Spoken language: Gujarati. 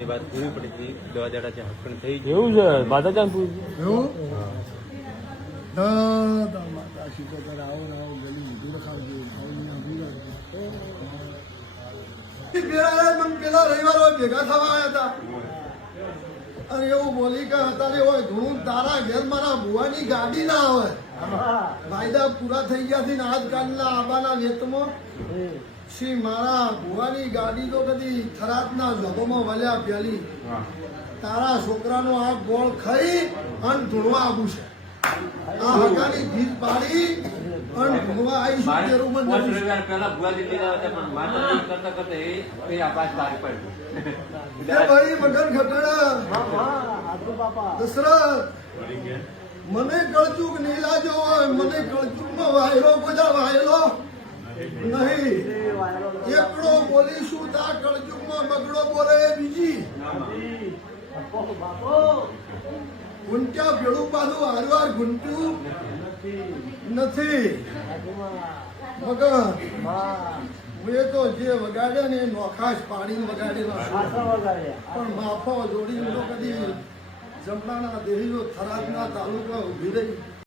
એ વાત પૂરી પડી હતી દવા દાડા હકણ થઈ એવું છે માતા ચાંદ પૂરી એવું માતા શીખોતર આવો ને આવો ગલી લીધું રખાવજો પેલા રવિવારો ભેગા થવા આવ્યા હતા અને એવું બોલી કે અત્યારે હોય ઘણું તારા ઘેર મારા ભુવાની ગાડી ના આવે વાયદા પૂરા થઈ ગયા છે ને આજકાલના આબાના વેતમાં શ્રી મારા ભુવાની ગાડી તો કદી થરાદના જોગોમાં વળ્યા પેલી તારા છોકરાનો આ ગોળ ખાઈ અને ધૂણવા આવું છે આ હકાની ભીત પાડી અને ધૂણવા આવીશું તેરું મને પેલા ભુવાજી લીધા હતા પણ માતા કરતા કરતા એ આકાશ તારી પડી ભાઈ મગન ખટડા દશરથ મને કળચુક નહીં લાજો હોય મને કળચુકમાં વાયરો બધા વાયરો નહીં એકડો બોલીશું તા કળચુકમાં બગડો બોલે બીજી ગુંટ્યા ભેળું પાછું હારવાર ગુંટ્યું નથી મગન એ તો જે વગાડે ને નોખાશ પાડીને વગાડેલો પણ માફો જોડીને તો કદી જમણાના દેહીઓ થરાદના તાલુકા ઉભી રહી